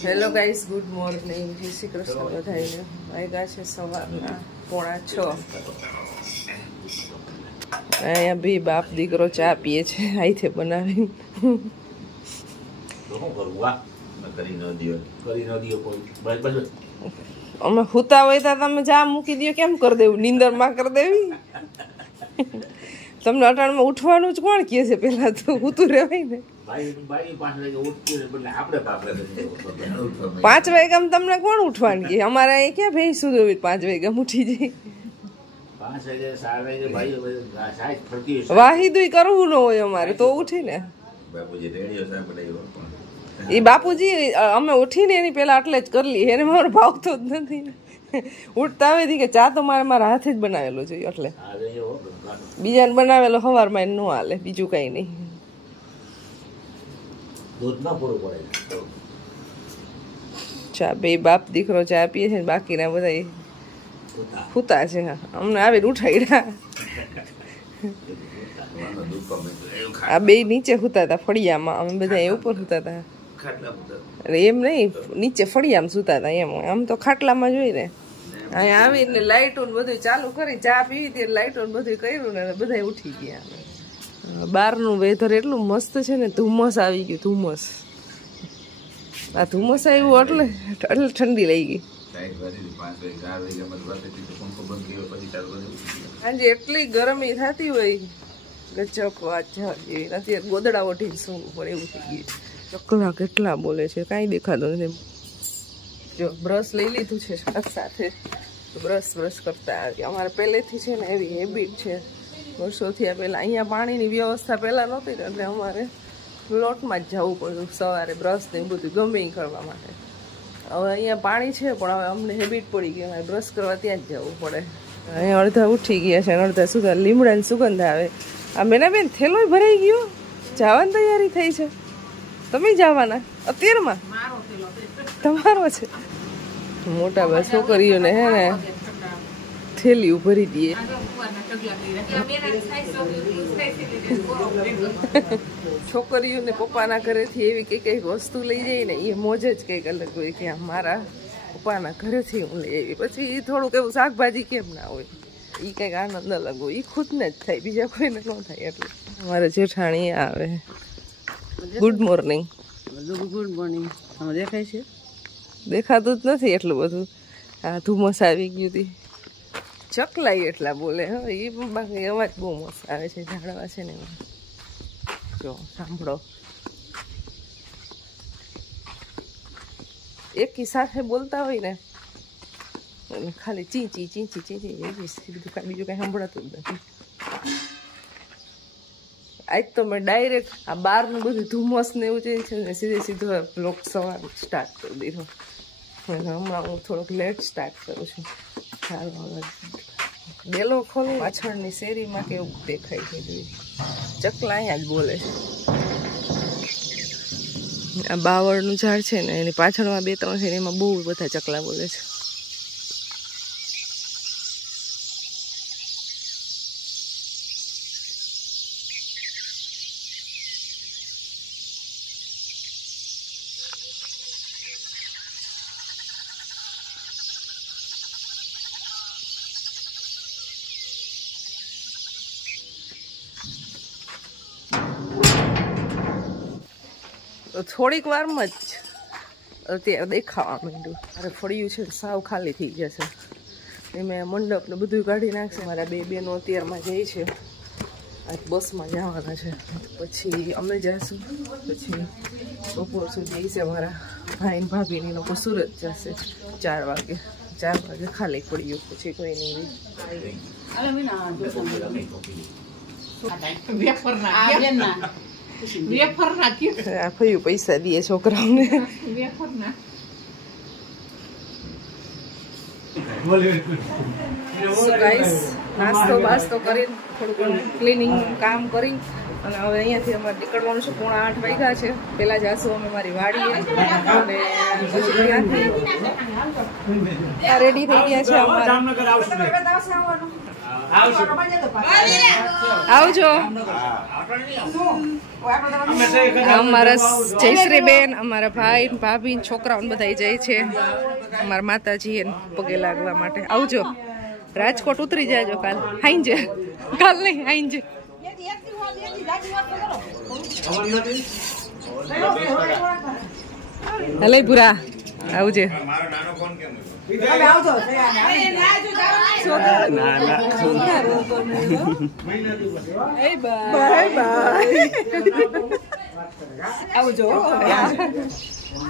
Hello guys, good morning. જય શ્રી કૃષ્ણ બધાને. વાગ્યા છે સવારના 5:30. અહીંયા બી બાપ દીકરો ચા પીએ છે આઈથે બનાવીને. અમે હુતા હોય તો તમે ચા મૂકી દો, કેમ કરી દેવું? નીંદર માં કરી દેવી? તમને અટાણમાં ઉઠવાનું જ કોણ કહે છે? પેલા તો ઉતું રહેવાય ને. 5 વાગ્યામાં તમને કોણ ઉઠવાનું કે? અમારે અહીં ક્યાં ભાઈ સુધી 5 વાગ્યામાં ઉઠી જાય. વાહિદું કરવું ન હોય અમારે તો ઉઠી ને. એ બાપુજી અમે ઉઠીને એની પેલા એટલે જ કરી લઈએ. એને મારો ભાવતો જ નથી. ઉઠતા આવે કે ચા તો મારે મારા હાથે જ બનાવેલો જોઈએ, એટલે બીજાને બનાવેલો સવારમાં ન હાલે, બીજું કઈ નહીં. ચા બે બાપ દીકરો ચા પીએ છે, બાકીના બધા હુતા છે. અમને આવીને ઉઠાડ્યા. આ બે નીચે હુતા હતા ફળિયામાં, અમે બધા એ ઉપર હુતા હતા. એમ નહીં, નીચે ફળિયામાં સુતા હતા એમ. આમ તો ખાટલામાં જોઈ ને. અહીંયા આવીને લાઈટો બધું ચાલુ કરી, ચા પીવી હતી, લાઈટો બધું કર્યું ને બધા ઉઠી ગયા. બહારનું વેધર એટલું મસ્ત છે ને, ધુમ્મસ આવી ગયું. ધુમ્મસ આ ધુમ્મસ આવ્યું એટલે ઠંડી લઈ ગઈ. સાંજે એટલી ગરમી થતી હોય ગજબ વાત જેવી નથી. ગોદડા ઓઢીને સૂવું પડે એવું થઈ ગયું. ચકલા કેટલા બોલે છે, કાંઈ દેખાતું નથી. જો બ્રશ લઈ લીધું છે સાથે, બ્રશ કરતા આવી. અમારે પહેલેથી છે ને એવી હેબિટ છે વર્ષોથી. આ પહેલાં અહીંયા પાણીની વ્યવસ્થા પહેલાં નહોતી ને, એટલે અમારે પ્લોટમાં જ જવું પડ્યું સવારે બ્રશ ને બધું ગમે એ કરવા માટે. હવે અહીંયા પાણી છે પણ હવે અમને હેબિટ પડી ગઈ, અમારે બ્રશ કરવા ત્યાં જ જવું પડે. અહીંયા અડધા ઉઠી ગયા છે અને અડધા સુધા. લીમડાની સુગંધ આવે. આ મેનાબેન થેલોય ભરાઈ ગયો, જવાની તૈયારી થઈ છે. તમે જવાના અત્યારમાં? તમારો છે? મોટા બસ છોકરીઓને હે ને થેલીઓ ભરી દઈએ. છોકરીઓને પપ્પાના ઘરેથી એવી કઈ કઈ વસ્તુ લઈ જાય ને, એ મોજ જ કંઈક અલગ હોય કે મારા પપ્પાના ઘરેથી હું લઈ આવી. પછી એ થોડુંક એવું શાકભાજી કેમ ના હોય, એ કંઈક આનંદ અલગ હોય. એ ખુદને જ થાય, બીજા કોઈને ન થાય. એટલે અમારે જેઠાણી આવે. Good morning. Good morning. આમાં દેખાય છે? દેખાતું જ નથી એટલું બધું. આ ધુમ્મસ આવી ગયું હતી. ચકલાઈ એટલા બોલે. હા, એ બાકી અવાજ બહુ મસ્ત આવે છે. ઝાડવા છે ને, જો સાંભળો. એકી સાથે બોલતા હોય ને, ખાલી ચીંચી ચીંચી ચીંચી બીજું કઈ સાંભળાતું જ નથી. આજ તો મેં ડાયરેક્ટ આ બહારનું બધું ધુમ્મસ ને એવું છે ને, સીધો બ્લોગ સવાર સ્ટાર્ટ કરી દીધો. હમણાં હું થોડોક લેટ સ્ટાર્ટ કરું છું. ચાલો ડેલો ખોલું. પાછળની શેરીમાં કેવું દેખાય છે. ચકલા અહીંયા જ બોલે છે. આ બાવળનું ઝાડ છે ને, એની પાછળમાં 2-3 છે, એમાં બહુ બધા ચકલા બોલે છે. થોડીક વારમાં જ અત્યારે દેખાવા માંડ્યું. મારે ફળિયું છે સાવ ખાલી થઈ જશે. એમાં મંડપ ને બધું કાઢી નાખશે. મારા 2 બહેનો અત્યારમાં જાય છે, આજ બસમાં જવાના છે. પછી અમે જઈશું. પછી બપોર સુધી છે મારા ભાઈ ને ભાભીની લોકો સુરત જશે. 4 વાગે ખાલી પડ્યું. પછી કોઈ નહીં. પૈસા દે છોકરાઓને. નાસ્તો બાસ્તો કરીને થોડું ક્લિનિંગ કામ કરી અને હવે અહીંયાથી અમારે નીકળવાનું છે. 7:45 વાગ્યા છે. પેલા જાશું અમે મારી વાડીએ અને પછી ત્યાંથી રેડી થઈ ગયા છે. આવજો. અમારા જયશ્રી બેન, અમારા ભાઈ ભાભી છોકરાઓ બધા જાય છે અમારા માતાજી એને પગે લાગવા માટે. આવજો. રાજકોટ ઉતરી જાજો કાલ. હાઈંજે. કાલ નહીં, હાઈંજે. હલે પૂરા આવજે.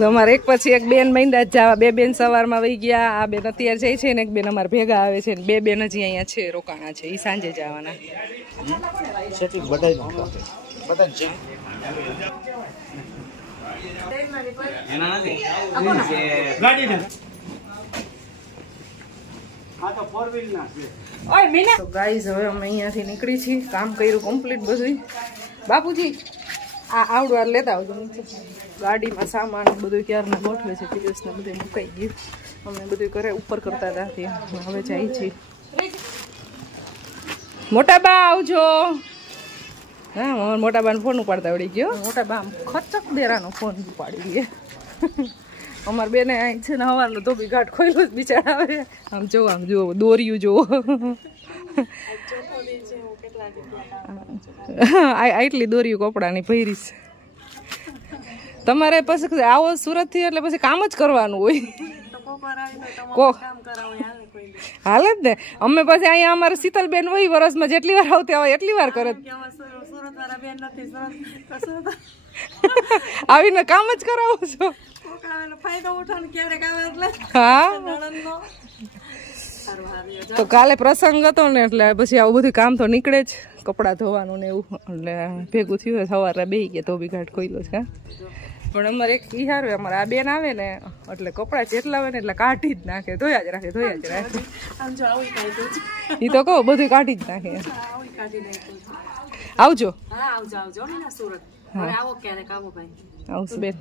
અમારે એક પછી એક બેન મહિંદા જવા. બે બેન સવારમાં વહી ગયા. આ બેન અત્યારે જાય છે ને એક બેન અમારે ભેગા આવે છે. બે બેન હજી અહીંયા છે, રોકાણા છે. એ સાંજે જવાના. તો ગાઈઝ હવે અમે અહીંયાથી નીકળી છીએ. કામ કર્યું કમ્પ્લીટ બધું. બાપુજી આ આવડવાર લેતા આવજો. ગાડીમાં સામાન બધું ક્યારના ગોઠવે છે. પિયુષને બધું મુકાઈ ગયું. અમે બધું કરે ઉપર કરતા હતા. હવે જાય છીએ. મોટા બા આવજો. હા, મોટા બાને ફોન ઉપાડતા આવડી ગયો. મોટા બા ખચક દેરાનો ફોન ઉપાડી દે. અમારે બેને અહીં છે ને હવાનો ધોબી ઘાટ ખોલ્યો જ બિચારા. આવે આમ જો, આમ જુઓ દોર્યું જુઓ. આટલી દોર્યું કપડાની પહેરીશ. તમારે પછી આવો સુરત થી એટલે પછી કામ જ કરવાનું હોય. હાલે જ ને. અમે પછી અહીંયા અમારે શીતલબેન હોય વર્ષમાં જેટલી વાર આવતી હોય એટલી વાર કરે. આવીને કામ જ કરાવો છો. હા, તો કાલે પ્રસંગ હતો ને એટલે પછી આવું બધું કામ તો નીકળે જ. કપડા ધોવાનું ને એવું એટલે ભેગું થયું. સવારે બેસી ગયા તો બી ઘાટ ખોલ્યો છે. પણ અમારે એક ઈ સારું, અમારે આ બેન આવે ને એટલે કપડા જેટલા આવે ને એટલે કાઢી જ નાખે. ધોયા જ રાખે, ધોયા જ રાખે. ઈ તો કહો બધું કાઢી જ નાખે. આવજો. આવશું બેન.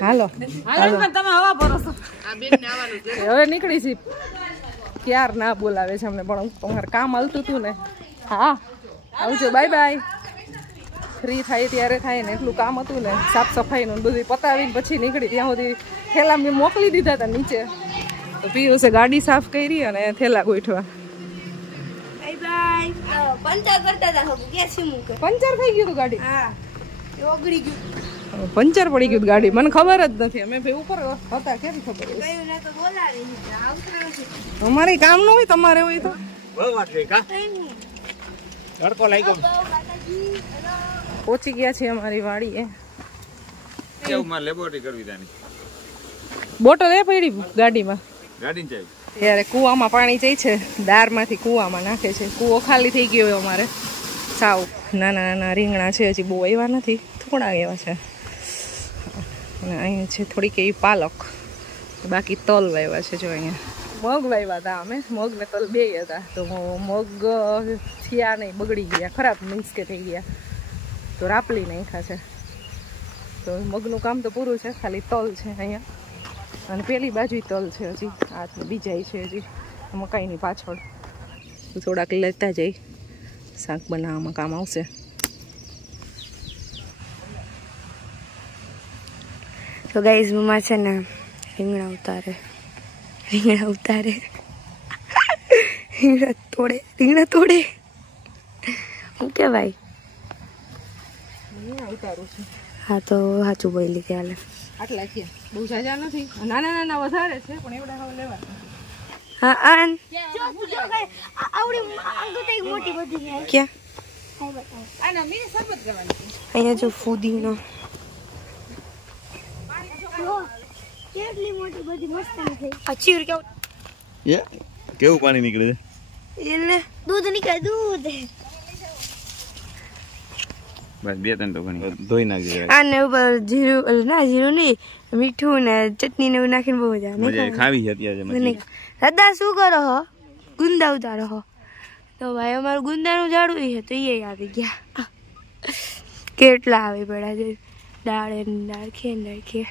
હાલો હવે નીકળી છી. ક્યાર ના બોલાવે છે અમને, પણ તમારે કામ હાલતું હતું ને. હા આવજો. Bye bye. ફ્રી થાય ત્યારે થાય ને. એટલું કામ હતું ને સાફ સફાઈનું બધું પતાવીને પછી નીકળી. ત્યાં સુધી થેલા મેં મોકલી દીધા હતા નીચે. તો પિયુષે ગાડી સાફ કરી અને થેલા ગોઠવા. પંચર થઈ ગયું હતું ગાડી. પંચર પડી ગયું ગાડી. મને ખબર જ નથી. અમે ભાઈ ઉપર હતા, કેમ ખબર? અમારે કામ ન હોય, તમારે હોય તો પહોંચી ગયા છે અમારી વાડીએ. બોટલ એ પડી ગાડીમાં. ત્યારે કુવામાં પાણી જાય છે. દારમાંથી કુવામાં નાખે છે. કુવો ખાલી થઈ ગયો હોય અમારે સાવ. નાના નાના રીંગણા છે, હજી બહુ આવ્યા નથી, થોડા એવા છે. અને અહીંયા છે થોડીક એવી પાલક. બાકી તલ વાવ્યા છે. જો અહીંયા મગ વાવ્યા હતા અમે. મગ ને તલ બે હતા. તો મગ થયા નહીં, બગડી ગયા, ખરાબ મીન્સ કે થઈ ગયા. તો રાપલી નાખ્યા છે. તો મગનું કામ તો પૂરું છે. ખાલી તલ છે અહીંયા. અને પેલી બાજુ તલ છે હજી. આ બીજાય છે હજી મકાઈની પાછળ. થોડાક લેતા જઈ, શાક બનાવવામાં કામ આવશે. તો ગાઈઝ મમ્મા છે ને રીંગણા ઉતારે. રીંગણા તોડે હું કે ભાઈ ઉતારું છું. હા તો સાચું બોલી કે હાલે. આટલા છે, બહુ જાજા નથી. નાના નાના વધારે છે પણ એવડા હવે લેવા. હા આન ક્યાં અહીંયા જો ફુદીનો. કેવું પાણી નીકળે છે? એટલે દૂધ નીકળે, દૂધ. બસ બે ત્રણ તો ઘણી ધોઈ નાખી. આને ઉપર જીરું, ના જીરું નહીં, મીઠું ને ચટણી ને એવું નાખીને બહુ મજા મજા ખાવી છે અત્યારે. દાદા શું કરો હો? ગુંદા ઉતારો હો? તો ભાઈ અમારું ગુંદાનું ઝાડું છે તો એ આવી ગયા. કેટલા આવી પડ્યા છે. દાળ નાખીએ.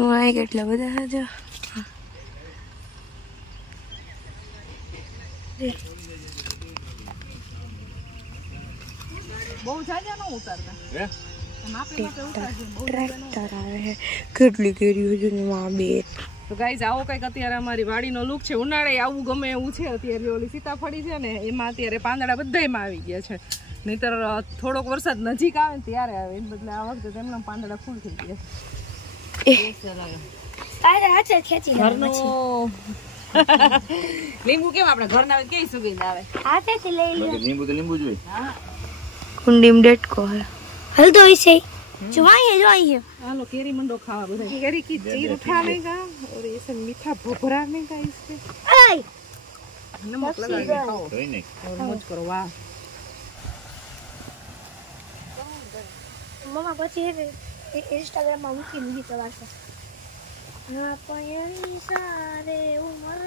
હું આ કેટલા બધા હતા બહુ જાજા ન ઉતારતા ટ્રેક્ટર આવે કેટલી કેરીઓ છે ને બે. તો ગાઈઝ આવો કંઈક અત્યારે અમારી વાડીનો લુક છે. ઉનાળે આવું ગમે એવું છે. અત્યારે ઓલી સીતાફળી છે ને એમાં અત્યારે પાંદડા બધામાં આવી ગયા છે. નહીતર થોડોક વરસાદ નજીક આવે ને ત્યારે આવે. એ બદલે આ વખતે તેમના પાંદડા ફૂલ થઈ ગયા. લીંબુ કેમ આપણે ઘરના કેવી સુગંધ આવે. હાથેથી લઈ લો. લીંબુ તો લીંબુ જ હોય. કુંડીમાં ડેટકો હલ તો इसे જોઈએ हालो केरी मंडो खावा બધા केरी की चीर उठाने का और ये सब मीठा भभराने का इससे नमक लगा के खाओ कोई नहीं और मौज करो वाह મમ્મા પછી ઇન્સ્ટાગ્રામ માં મૂકી દીધી તમારે ના પયણી સારે ઉમર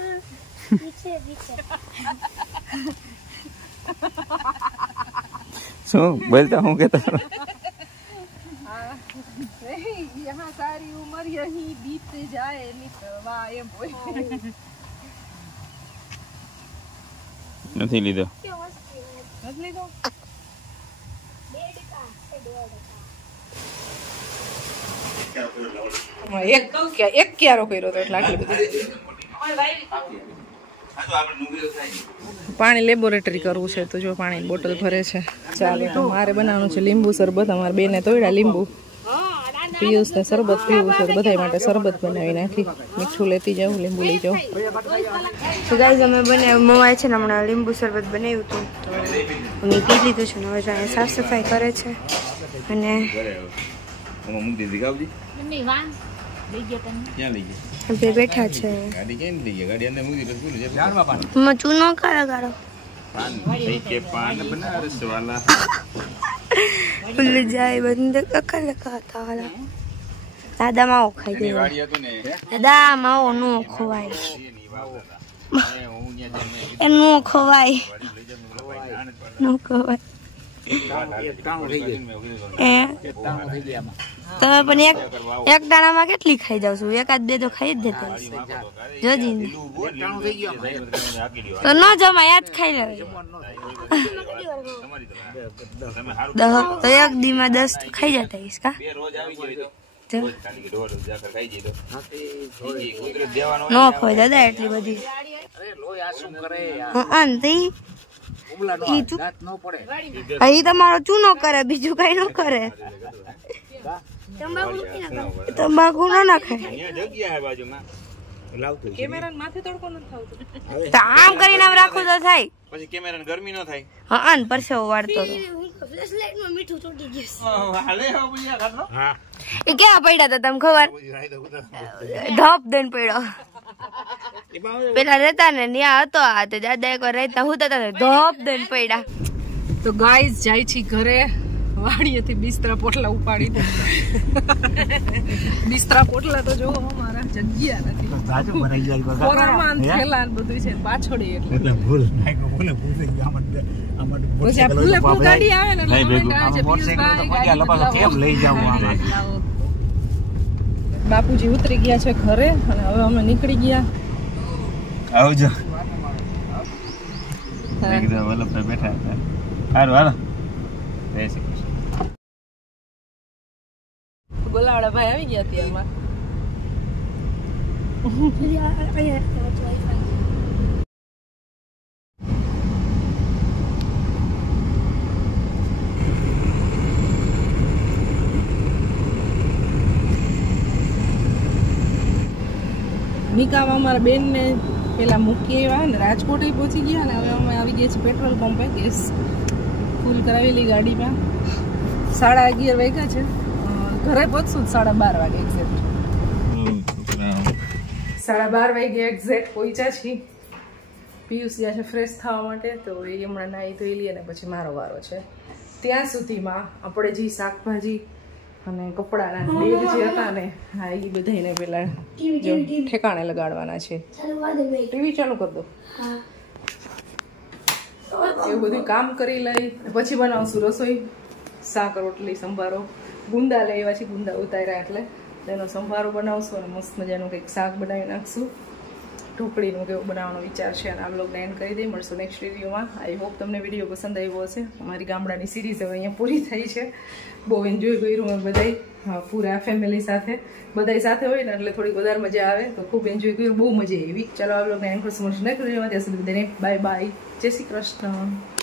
પીછે પીછે શું બોલતા હું કેતા यहाँ सारी उम्र यही बीत जाए मित्रवा एम बोल નથી લીધો નથી લીધો એક ક્યારો કર્યો તો એટલે આટલી બધી પાણી લેબોરેટરી કરવું છે તો જો પાણી બોટલ ભરે છે. ચાલો તો મારે બનાવવાનું છે લીંબુ શરબત. અમારે બેને તોડ્યા લીંબુ. પિયુષ ને શરબત પીવું છે. બધા માટે શરબત બનાવી નાખી. મીઠું લેતી જાઉં, લીંબુ લઈ જાઉં. તો ગાઈઝ અમે મમ્માએ છે ને હમણાં લીંબુ શરબત બનાવ્યું હતું તો અમે પી લીધું છે. હવે જાય સાફ સફાઈ કરે છે અને બે બેઠા છે. ચૂનો કાળો કાળો ફૂલ જાય બંધ કકા લગાતા વાલા દાદા માવો ખાઈ ગયો. દાદા માવો નો ખવાય એ નો ખવાય નો ખવાય તમે પણ એક દાણામાં કેટલી ખાઈ જાવ છું? એકાદ બે તો ખાઈ જ દેતા જોજી તો ન જમાય યાદ ખાઈ લે તો એક દી માં 10 તો ખાઈ જતા હઈશ કા નો ખવાય દાદા એટલી બધી તમારો ચૂનો કરે બીજું કઈ ન કરે. તંબાકુ ના નાખાય. આમ કરીને રાખવું તો થાય પછી કેમેરાને ગરમી ન થાય. હા ને પરસેવો વાળતો તો એ ક્યાં પડ્યા હતા તમે ખબર? ધપ દઈને પડ્યો. પેલા રહેતા ને ત્યાં હતો આ તો દાદા એક વાર રહેતા હું હતા ધપ દઈને પડ્યા. તો ગાઈઝ જાય છે ઘરે. વાડીએથી બિસ્તરા પોટલા ઉપાડી દે. બિસ્તરા પોટલા તો જો અમારા જગ્યા નથી. કોરામાં થેલા બધું છે પાછળ એટલે ભૂલ ભૂલે ભૂલ થઈ ગયો. પછી ભૂલે ભૂલ ગાડી આવે ને કેમ લઈ જાવ. બાપુજી ઉતરી ગયા છે ઘરે અને હવે અમે નીકળી ગયા. આવજો. એકદમ વલ્લભભાઈ બેઠા હતા. હારું હાલો. ગોલાવાળા ભાઈ આવી ગયા અત્યારમાં. નિકામાં અમારા બેન ને પેલા મૂકી આવ્યા ને રાજકોટ પહોંચી ગયા ને હવે અમે આવી ગયા છીએ પેટ્રોલ પંપે. ગેસ ફૂલ કરાવેલી ગાડીમાં. 11:30 વાગ્યા છે. ઘરે પહોંચશું 12:30 વાગે એક્ઝેક્ટ. 12:30 વાગે એક્ઝેક્ટ પહોંચ્યા છીએ. પિયુષ ગયા છે ફ્રેશ થવા માટે તો એ હમણાં નાહી ધોઈ લઈએ ને પછી મારો વારો છે. ત્યાં સુધીમાં આપણે જે શાકભાજી અને કપડાના બેગ જે હતા ને હા એ બધાને પેલા ઠેકાણે લગાડવાના છે. ટીવી ચાલુ કરી દો. એવું બધું કામ કરી લઈ પછી બનાવશું રસોઈ. શાક રોટલી સંભારો. ગુંદા લઈ આવ્યા છે. ગુંદા ઉતાર્યા એટલે એનો સંભારો બનાવશું અને મસ્ત મજાનું કંઈક શાક બનાવી નાખશું. ઢોકળીનું કેવું બનાવવાનો વિચાર છે અને આ બ્લોગને એન્ડ કરી દઈ. મળશું નેક્સ્ટ વિડીયોમાં. આઈ હોપ તમને વિડીયો પસંદ આવ્યો હશે. અમારી ગામડાની સિરીઝ હવે અહીંયા પૂરી થઈ છે. બહુ એન્જોય કર્યું અમે બધાય. હા, પૂરા ફેમિલી સાથે બધાય સાથે હોય ને એટલે થોડીક વધારે મજા આવે. તો ખૂબ એન્જોય કર્યું, બહુ મજા આવી. ચાલો આ બ્લોગને એન્ડ કરશું. મળશું નેક્સ્ટ વિડીયોમાં. ત્યાં સુધી બધાને બાય બાય. જય શ્રી કૃષ્ણ.